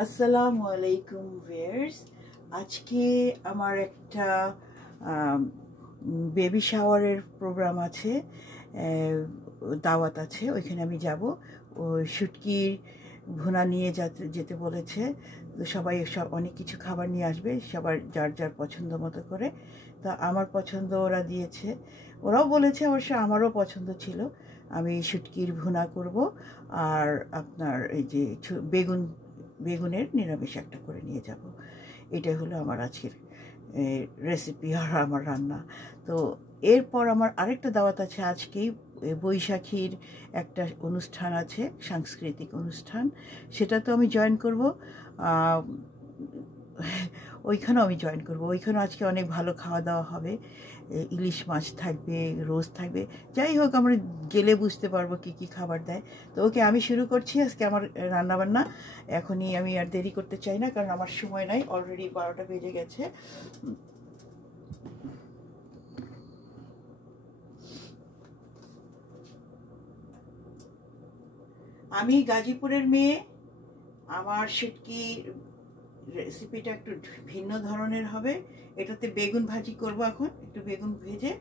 আসসালামু আলাইকুম ভিউয়ার্স। আজকে আমার একটা বেবি শাওয়ারের প্রোগ্রাম আছে, দাওয়াত আছে, ওইখানে আমি যাব। ওই শুটকির ভুনা নিয়ে যেতে বলেছে। তো সবাই অনেক কিছু খাবার নিয়ে আসবে, সবার যার যার পছন্দ মতো করে। তা আমার পছন্দ ওরা দিয়েছে, ওরাও বলেছে, অবশ্য আমারও পছন্দ ছিল। আমি শুটকির ভুনা করব, আর আপনার এই যে বেগুনের নিরামিষ একটা করে নিয়ে যাব। এটাই হলো আমার আজকের রেসিপি আর আমার রান্না। তো এরপর আমার আরেকটা দাওয়াত আছে আজকেই। বৈশাখীর একটা অনুষ্ঠান আছে, সাংস্কৃতিক অনুষ্ঠান, সেটা তো আমি জয়েন করব। ওইখানেও আমি জয়েন করব। ওইখানেও আজকে অনেক ভালো খাওয়া দাওয়া হবে, ইলিশ মাছ থাকবে, রোজ থাকবে। যাই হোক, আমরা গেলে বুঝতে পারবো কি কি খাবার দেয়। তো ওকে, আমি শুরু করছি আজকে আমার রান্নাবান্না। এখনই আমি আর দেরি করতে চাই না, কারণ আমার সময় নাই, অলরেডি 12টা বেজে গেছে। আমি গাজীপুরের মেয়ে। আমার শুটকি রেসিপিটা একটু ভিন্ন ধরনের হবে। এটাতে বেগুন ভাজি করব, এখন একটু বেগুন ভেজে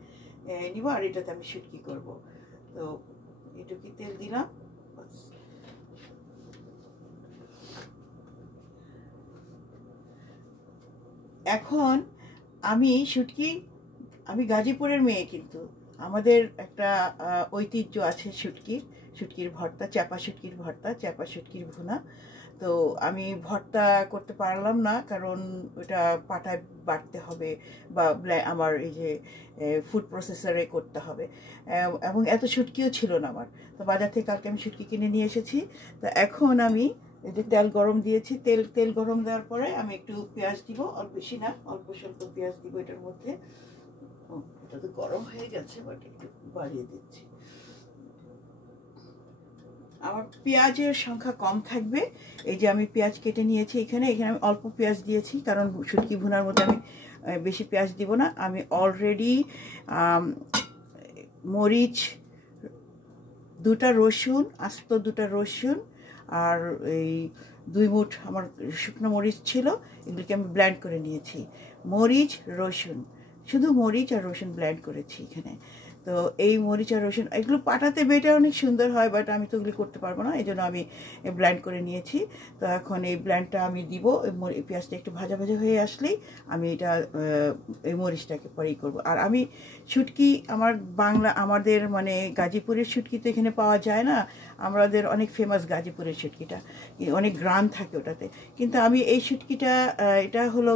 নিব, আর এটাতে আমি শুটকি করব। তো এটুকু তেল দিলাম। এখন আমি গাজীপুরের মেয়ে, কিন্তু আমাদের একটা ঐতিহ্য আছে শুটকির ভর্তা, চাপা শুটকির ভর্তা, চাপা শুটকির ভুনা। তো আমি ভর্তা করতে পারলাম না, কারণ ওটা পাটায় বাটতে হবে, বা আমার এই যে ফুড প্রসেসরে করতে হবে, এবং এত শুটকিও ছিল না আমার। তো বাজার থেকে কালকে আমি শুটকি কিনে নিয়ে এসেছি। তো এখন আমি এই যে তেল গরম দিয়েছি, তেল গরম দেওয়ার পরে আমি একটু পেঁয়াজ দিব, অল্প বেশি না, অল্প স্বল্প পেঁয়াজ দিব এটার মধ্যে। এটা তো গরম হয়ে গেছে, বাট একটু বাড়িয়ে দিচ্ছি। আমার পেঁয়াজের সংখ্যা কম থাকবে। এই যে আমি পেঁয়াজ কেটে নিয়েছি, এখানে আমি অল্প পেঁয়াজ দিয়েছি, কারণ শুটকি ভুনার মধ্যে আমি বেশি পেঁয়াজ দিব না। আমি অলরেডি মরিচ, দুটা রসুন, আস্ত দুটা রসুন, আর এই 2 মুঠ আমার শুকনো মরিচ ছিল, এগুলিকে আমি ব্লেন্ড করে নিয়েছি। মরিচ, রসুন, শুধু মরিচ আর রসুন ব্লেন্ড করেছি এখানে। তো এই মরিচ আর রসুন এগুলো পাটাতে বেটে অনেক সুন্দর হয়, বাট আমি তো ওগুলি করতে পারবো না, এই জন্য আমি ব্লেন্ড করে নিয়েছি। তো এখন এই ব্লেন্ডটা আমি দিব। পেঁয়াজটা একটু ভাজা ভাজা হয়ে আসলেই আমি এটা এই মরিচটাকে পরেই করব। আর আমি শুটকি আমাদের মানে গাজীপুরের শুটকি তো এখানে পাওয়া যায় না। আমাদের অনেক ফেমাস গাজীপুরের শুটকিটা, অনেক গ্রাম থাকে ওটাতে। কিন্তু আমি এই শুটকিটা এটা হলো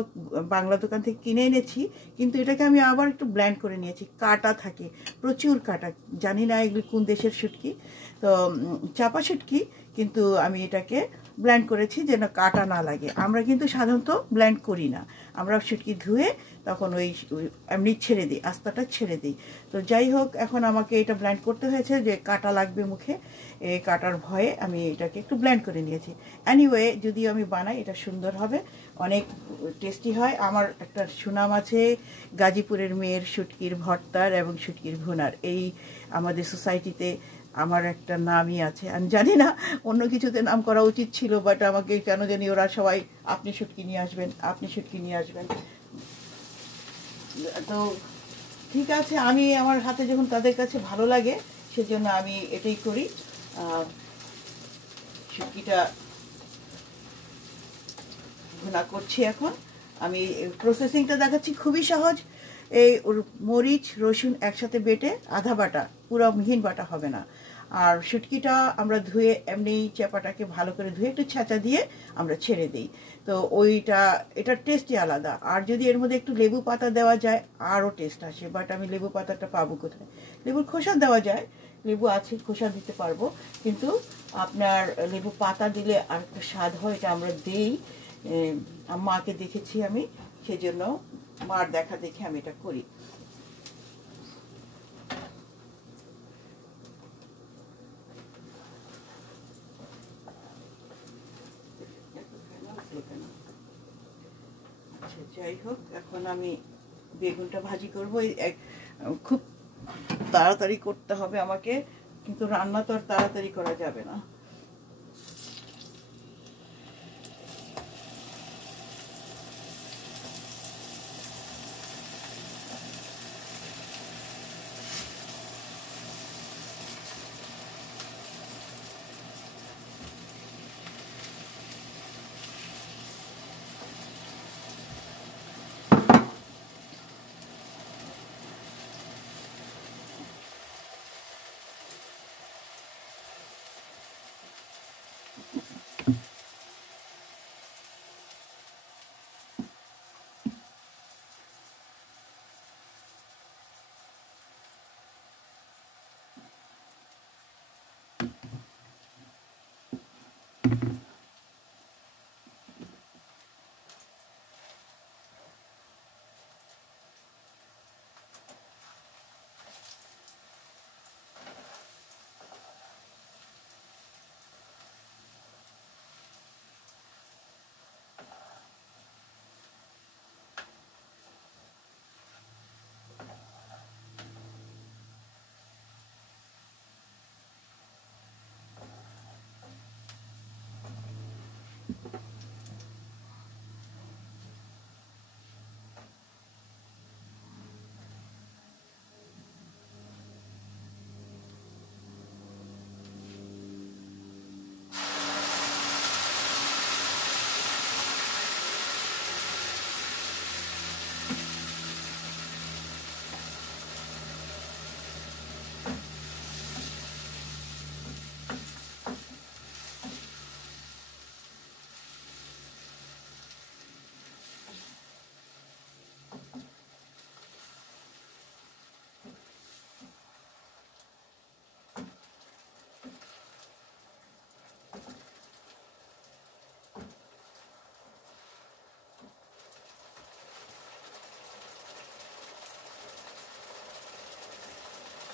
বাংলা দোকান থেকে কিনে এনেছি, কিন্তু এটাকে আমি আবার একটু ব্লেন্ড করে নিয়েছি। কাটা থাকে, প্রচুর কাটা, জানি না এগুলি কোন দেশের শুটকি। তো চাপা শুটকি, কিন্তু আমি এটাকে ব্লেন্ড করেছি যেন কাটা না লাগে। আমরা কিন্তু সাধারণত ব্লেন্ড করি না, আমরা শুটকি ধুয়ে তখন ওই এমনি ছেড়ে দিই, আস্তাটা ছেড়ে দিই। তো যাই হোক, এখন আমাকে এটা ব্লেন্ড করতে হয়েছে, যে কাটা লাগবে মুখে, এই কাটার ভয়ে আমি এটাকে একটু ব্লেন্ড করে নিয়েছি। অ্যানিওয়ে, যদি আমি বানাই এটা সুন্দর হবে, অনেক টেস্টি হয়। আমার একটা সুনাম আছে গাজীপুরের মেয়ের শুটকির ভর্তার এবং শুটকির ভুনার। এই আমাদের সোসাইটিতে আমার একটা নামই আছে। আমি জানি না অন্য কিছুতে নাম করা উচিত ছিল, বাট আমাকে কেন জানি ওরা সবাই আপনি শুটকি নিয়ে আসবেন, আপনি শুটকি নিয়ে আসবেন। তো ঠিক আছে, আমি আমার হাতে যখন তাদের কাছে ভালো লাগে, সেজন্য আমি এটাই করি। শুটকিটা ভুনা করছি এখন। আমি প্রসেসিংটা দেখাচ্ছি, খুবই সহজ। এই মরিচ রসুন একসাথে বেটে, আধা বাটা, পুরো মিহিন বাটা হবে না। আর শুটকিটা আমরা ধুয়ে এমনি চাপাটাকে ভালো করে ধুয়ে একটু ছাঁচা দিয়ে আমরা ছেড়ে দিই। তো এটার টেস্টই আলাদা। আর যদি এর মধ্যে একটু লেবু পাতা দেওয়া যায় আরও টেস্ট আসে, বাট আমি লেবু পাতাটা পাবো কোথায়? লেবুর খোসা দেওয়া যায়, লেবু আছে, খোসা দিতে পারবো, কিন্তু আপনার লেবু পাতা দিলে আর একটু স্বাদ হয়, এটা আমরা দিই। মাকে দেখেছি আমি, সেজন্য মার দেখা দেখে আমি এটা করি। আচ্ছা, যাই হোক, এখন আমি বেগুনটা ভাজি করবো। খুব তাড়াতাড়ি করতে হবে আমাকে, কিন্তু রান্না তো আর তাড়াতাড়ি করা যাবে না।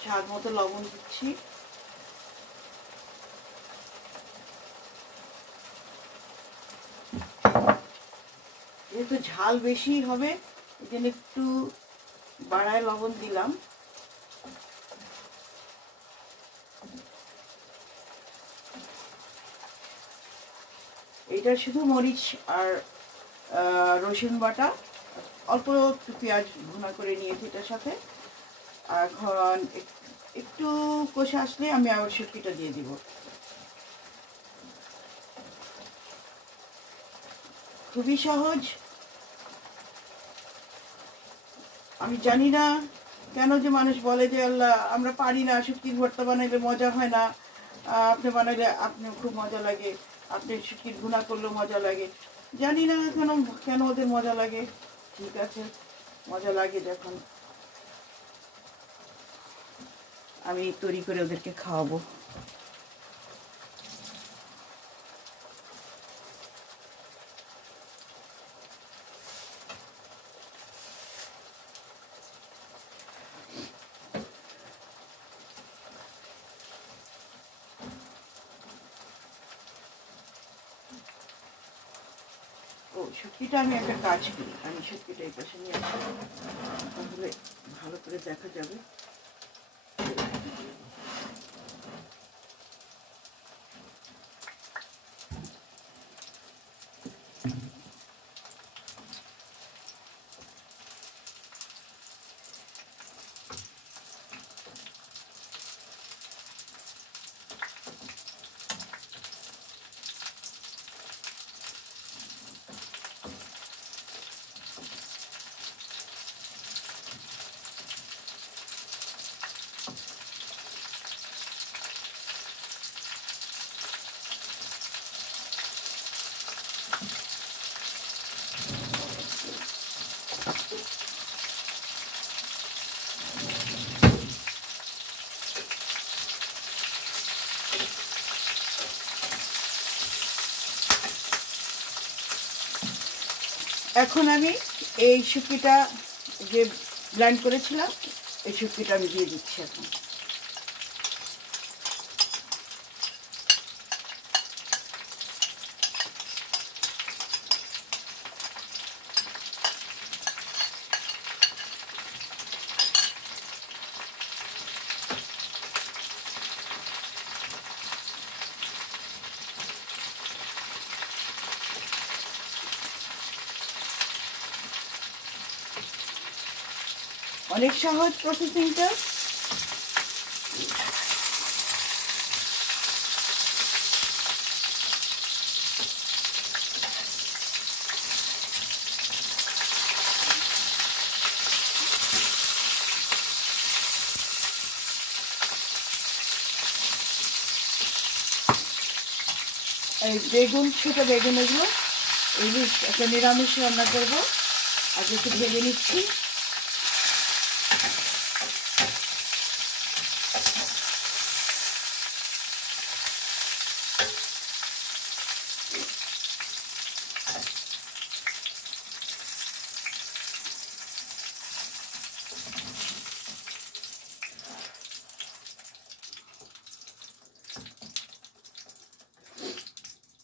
স্বাদ মতো লবণ দিচ্ছি। যেহেতু ঝাল বেশি হবে এই জন্য একটু বাড়ায় লবণ দিলাম। এটা শুধু মরিচ আর রসুন বাটা, অল্প একটু পেঁয়াজ ভুনা করে নিয়েছি এটার সাথে। এখন একটু কষে আসলে আমি আবার শুটকিটা দিয়ে দিব। খুবই সহজ। আমি জানি না কেন যে মানুষ বলে যে আল্লাহ আমরা পারি না, শুটকির ভর্তা বানাইলে মজা হয় না, আপনি বানাইলে আপনি খুব মজা লাগে, আপনি শুটকির ভুনা করলেও মজা লাগে। জানি না কেন ওদের মজা লাগে। ঠিক আছে, মজা লাগে যখন আমি তৈরি করে ওদেরকে খাওয়াবো। শুটকিটা আমি একটা কাজ করি, আমি শুটকিটা এই পাশে নিয়ে আসবো, তাহলে ভালো করে দেখা যাবে। এখন আমি এই শুটকিটা যে ব্লেন্ড করেছিলাম এই শুটকিটা আমি দিয়ে দিচ্ছি এখন। অনেক সহজ প্রসেসিংটা। এই বেগুন, ছোট বেগুন, এগুলো একটা নিরামিষ রান্না করবো, আগে একটু ভেজে নিচ্ছি।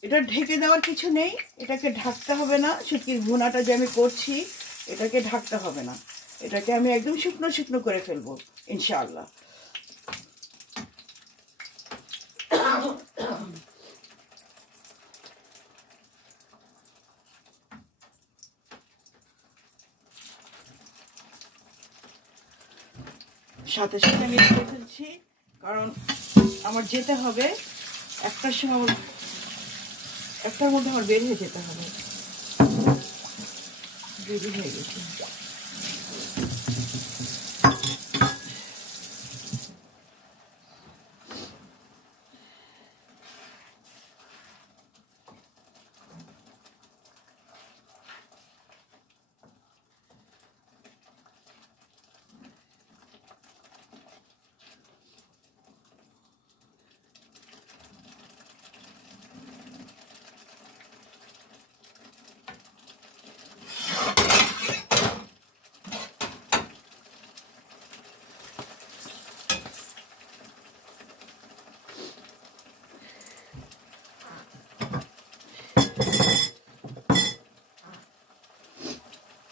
এটা ঢেকে দেওয়ার কিছু নেই, এটাকে ঢাকতে হবে না। শুটকির ভুনাটা যে আমি করছি এটাকে ঢাকতে হবে না, এটাকে আমি একদম শুকনো শুকনো করে ফেলবো ইনশাআল্লাহ। সাথে সাথে আমি করে ফেলছি, কারণ আমার যেতে হবে একটার সময়, একটার মধ্যে আমার বের হয়ে যেতে হবে। রেডি হয়ে গেছে।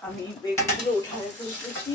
আমি বেগুনগুলো উঠায় ফেলতেছি।